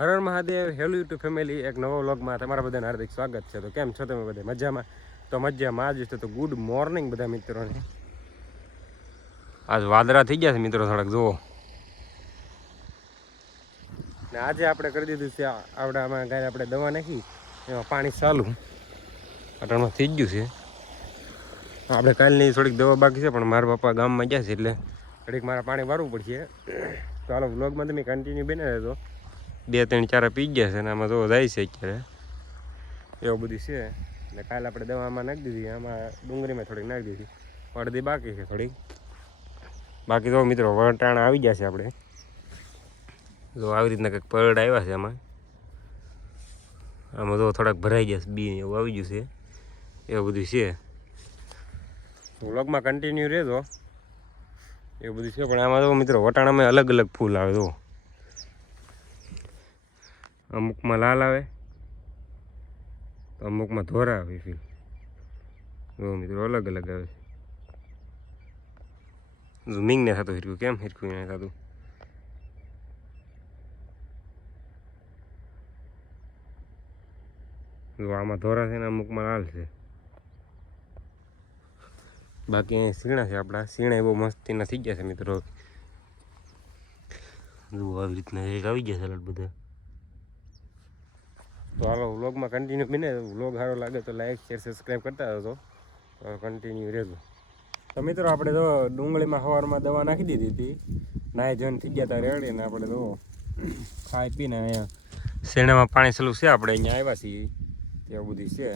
હર હર Mahadev, hello YouTube family, એક નવો વ્લોગમાં તમારા બધાને હાર્દિક સ્વાગત છે. તો કેમ છો તમે બધા મજામાં? તો મજામાં જ તો ગુડ મોર્નિંગ બધા મિત્રોને. આજ વાદળા થઈ ગયા છે મિત્રો થોડાક, જુઓ. ને આજે આપણે કરી દીધું છે આપણે આમાં ગાય આપણે દવા નાખી, એમાં પાણી ચાલુ. અટાણમાં થઈ ગયું છે. આપણે કાલની થોડીક દવા બાકી છે, પણ મારા પપ્પા ગામમાં ગયા છે એટલે થોડીક મારે પાણી વારવું પડશે. તો હાલો, વ્લોગમાં તમે કન્ટિન્યુ બને રહેજો. બે ત્રણ ચાર પી ગયા છે અને આમાં જો જાય છે અત્યારે. એવું બધું છે. એટલે કાલે આપણે દવા આમાં નાખી દીધી. આમાં ડુંગળીમાં થોડીક નાખી દીધી. અડધી બાકી છે થોડીક. બાકી તો મિત્રો વટાણા આવી ગયા છે આપણે. જો આવી રીતના કંઈક પરડ આવ્યા છે આમાં. આમાં તો થોડાક ભરાઈ ગયા છે બી એવું આવી ગયું છે. એવું બધું છે. વ્લોગમાં કન્ટિન્યુ રહેજો. એવું બધું છે. પણ આમાં તો મિત્રો વટાણામાં અલગ અલગ ફૂલ આવે તો. અમુકમાં લાલ આવે તો અમુકમાં ધોરા આવે ફીલ જો મિત્રો અલગ અલગ આવે. છે ઝૂમિંગ ને થતું હિરકું કેમ હિરકું ને થતું? જો આમાં ધોરા છે ને અમુકમાં લાલ છે. બાકી અહીં સીણા છે આપણા. સીણા બહુ મસ્તીના થઈ ગયા છે મિત્રો. જુઓ આવી રીતના એક આવી ગયા છે બધા. તો હાલો વ્લોગમાં કન્ટિન્યુ બને વ્લોગ સારો લાગે તો લાઈક શેર સબસ્ક્રાઈબ કરતા હતો કન્ટિન્યુ રહેજો. તો મિત્રો આપણે તો ડુંગળીમાં સવારમાં દવા નાખી દીધી હતી. નાય જોઈને થઈ ગયા હતા રેડી ને આપણે તો ખાઈ પીને અહીંયા શેણામાં પાણી સલું છે. આપણે અહીંયા આવ્યા છીએ. ત્યાં બધું છે.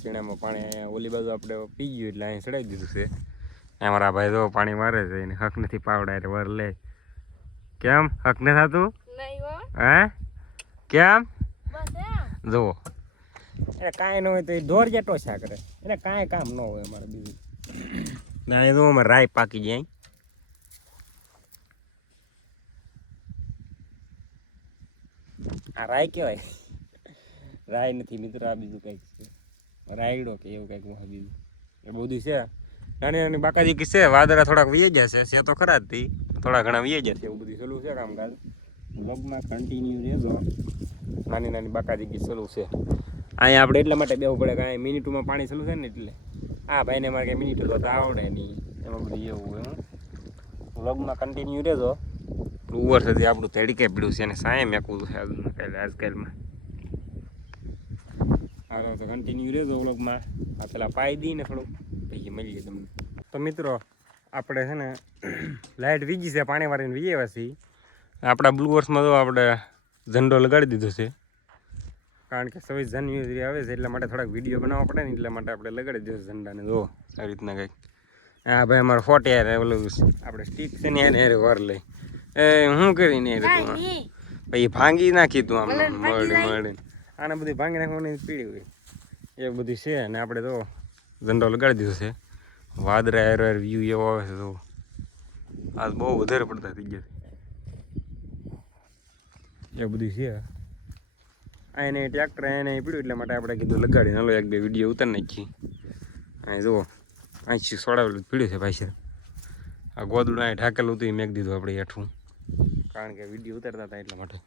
શેણામાં પાણી અહીંયા ઓલી બાજુ આપણે પી ગયું એટલે અહીંયા ચડાવી દીધું છે. અમારા ભાઈ તો પાણી મારે છે એને હક નથી પાવડા એટલે વર લે. કેમ? હક નથી થતું? હે? કેમ? જુઓ. એ કાંઈ ન હોય તો એ દોર જેટો છા કરે એને કાંઈ કામ ન હોય અમારે બીજું. ના એ તો અમારે રાય પાકી જાય આ રાય કહેવાય. રાય નથી મિત્રો આ બીજું કંઈક છે. રાયડો કે એવું કંઈક હોય બીજું. એ બધું છે. નાની નાની બાકાજી કી છે વાદળા થોડાક વીએ જશે છે તો ખરા જ થોડા ઘણા વીએ જશે એવું બધું સેલું છે કામકાજ. બ્લોગમાં કન્ટિન્યુ રહેજો. નાની નાની બાકાજી કી સલું છે. અહીંયા આપણે એટલા માટે બેવું પડે કે અહીંયા મિનિટમાં પાણી સલું છે ને એટલે. આ ભાઈને મારે કંઈ મિનિટ તો આવડે નહીં. એમાં બધું એવું હોય વ્લોગમાં કન્ટિન્યુ રહેજો. ઉવર સુધી આપણું તડકે પીડ્યું છે અને સાંય મેકવું છે આજકાલમાં હાલો તો કન્ટિન્યુ રહેજો વ્લોગમાં આ પેલા પાઈ દઈને થોડુંક. પછી મળીએ તમને. તો મિત્રો આપણે છે ને લાઇટ વીજી છે પાણી વાળીને વીજે વાસી આપણા બ્લુ વર્ષમાં તો આપણે ઝંડો લગાડી દીધો છે. કારણ કે છવ્વીસ જાન્યુઆરી આવે છે એટલા માટે થોડાક વીડિયો બનાવવા પડે ને એટલા માટે આપણે લગાડી દીધો ઝંડાને. જો આવી રીતના કંઈક. હા ભાઈ અમારો ફોટો યાર ઓલું આપણે સ્ટીક છે ને એને હારે વર લઈ. એ હું કરીને યાર તું ભાઈ ભાંગી નાખી તું આમ મળી. મળી આને બધી ભાંગી નાખવાની પીડી હોય. એ બધી છે અને આપણે તો ઝંડો લગાડી દીધો છે. વાદરા એર વ્યૂ એવો આવે છે તો આજ બહુ વધારે પડતા થઈ ગયા એ બધું છે. અહીં એને ટ્રેક્ટર એને પીડ્યું એટલા માટે આપણે કીધું લગાડીને હાલો એક બે વીડિયો ઉતાર નાખી અહીં જુઓ અહીંથી સોડાવેલું પીડ્યું છે ભાઈ આ ગોદડું અહીં ઢાકેલું હતું, એ મેં દીધું આપણે હેઠું. કારણ કે વીડિયો ઉતારતા હતા એટલા માટે.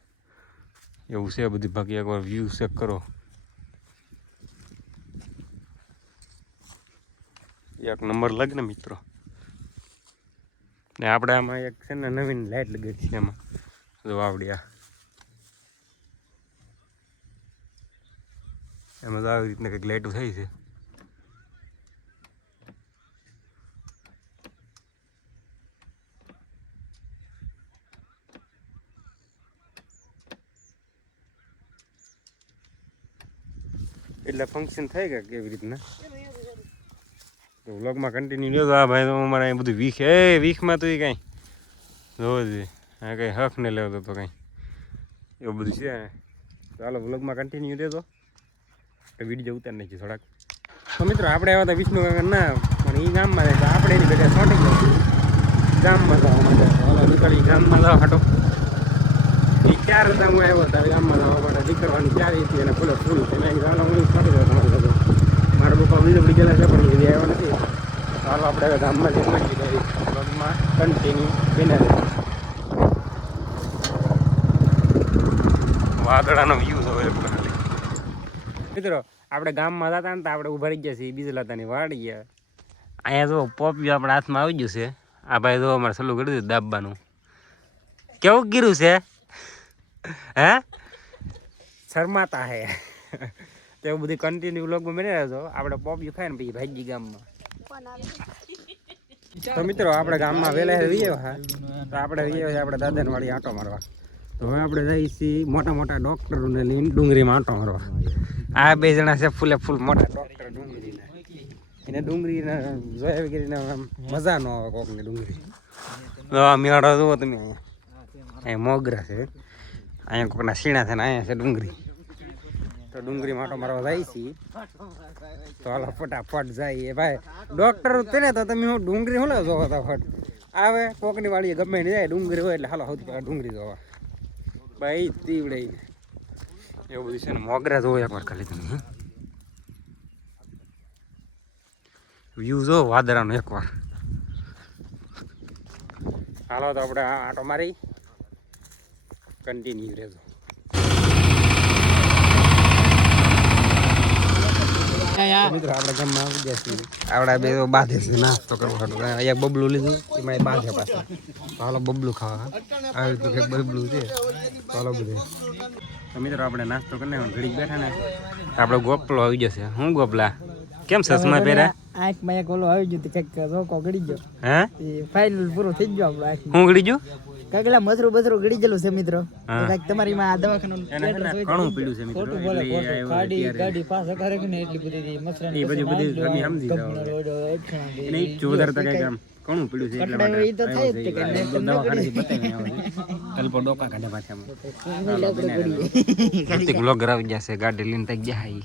એવું છે બધી બાકી એકવાર વ્યૂ ચેક કરો. એક નંબર લગ્ન મિત્રો. ને આપણે આમાં એક છે ને નવીન લાઇટ લગાવી છે એમાં. જો આવડી આ. એમાં આવી રીતના કંઈક લાઇટો થઈ છે. એટલે ફંક્શન થઈ ગયા કેવી રીતના? તો વ્લોગમાં કન્ટિન્યુ રહ્યો આ ભાઈ તો અમારે અહીં બધું વીખ. એ, વીખમાં તો કાંઈ જોવો જોઈએ. હા કંઈ હક ને લેવો તો કાંઈ. એવું બધું છે. ચાલો વ્લોગમાં કન્ટિન્યુ રહેતો તો વીડિયો ઉતારી નાખીએ થોડાક. તો મિત્રો, આપણે આવ્યા હતા વિષ્ણુ કાકા ના, પણ એ ગામમાં જાય આપણે એની ભેગા સોટી ગયા. ગામમાં જવા માટે ઓલો નીકળી ગામમાં જવા હાટો. એ ચાર હતા હું હતા ગામમાં જવા ચાર હતી એને ગાલો હું સોટી ગયો તમારી સાથે ગયેલા છે, પણ એ આવ્યા નથી. ચાલો આપણે હવે ગામમાં જઈ નાખી વ્લોગમાં કન્ટિન્યુ બિના વાદળાનો વ્યૂ ખાલી. મિત્રો આપણે ગામમાં હતા ને તો આપણે ઊભા રહી ગયા છીએ બીજલાતાની વાડી અહીંયા જો પોપ્યું આપણા હાથમાં આવી ગયું છે. આ ભાઈ જો અમારે સલું કરી દીધું દાબવાનું કેવું ગીરું છે? હે? શરમાતા હે. તો એવું બધી કન્ટિન્યુ વ્લોગમાં બની છો આપણે પોપ્યું ખાય ને પછી ભાઈજી ગામમાં. તો મિત્રો આપણે ગામમાં વહેલા રહીએ હા. તો આપણે રહીએ આપણે દાદાને વાળી આંટો મારવા. તો હવે આપણે જઈએ છીએ મોટા મોટા ડૉક્ટરોને લઈને ડુંગળીમાં આંટો મારવા. આ બે જણા છે ફૂલે ફૂલ મોટા ડોક્ટર ડુંગળીના. એને ડુંગળીને જોયા વગેરેને મજા ન આવે કોકની ડુંગળી. આ મેળો જુઓ તમે અહીંયા. અહીંયા મોગરા છે. અહીંયા કોકના સીણા છે ને અહીંયા છે ડુંગળી. તો ડુંગળી માટો મારવા જાય છીએ. તો હાલો ફટાફટ જાય ભાઈ, ડોક્ટર તેને તો તમે હું ડુંગળી હું જોવો ફટ આવે, કોકની વાળી ગમે જાય, ડુંગળી હોય એટલે હાલો સૌથી પહેલાં ડુંગળી જોવા. ભાઈ, તીવડે. એવું બધું છે ને, મોગરા જોવો એકવાર ખાલી તમે વ્યૂ જો એક એકવાર હાલો તો આપણે આટો મારી. કન્ટિન્યુ રહેજો. મિત્રો આપણે ગામમાં આવી ગયા છીએ. આવડા બે તો બાંધે છે નાસ્તો કરવા. અહીંયા બબલું લીધું એમાં બાંધે પાછા. તો હાલો બબલું ખાવા. આવી કંઈક બબલું છે. તો હાલો બધે. તો મિત્રો આપણે નાસ્તો કરીને ઘડીક બેઠા ને. આપણો ગોપલો આવી જશે. હું ગોપલા? કેમ સસમા પહેર્યા આંખમાં એક ઓલો આવી ગયો તે કંઈક રોકો ગળી ગયો. હે? એ ફાઇનલ પૂરો થઈ ગયો આપણો આંખમાં હું ગળી ગયું? કાંઈક મથરું બથરું ગળી ગયેલું છે મિત્રો. કાંઈક તમારી માં આ દવાખાનું છે ઘણું પીડ્યું મિત્રો. ગાડી પાસ કરે ને એટલી બધી મસરાની એ બધી બધી સમજી ઘણું પીડ્યું છે એટલા માટે તો થાય જ ડોકા કાઢે પાછામાં વ્લોગર આવી જશે લઈને તક ગયા ઈ.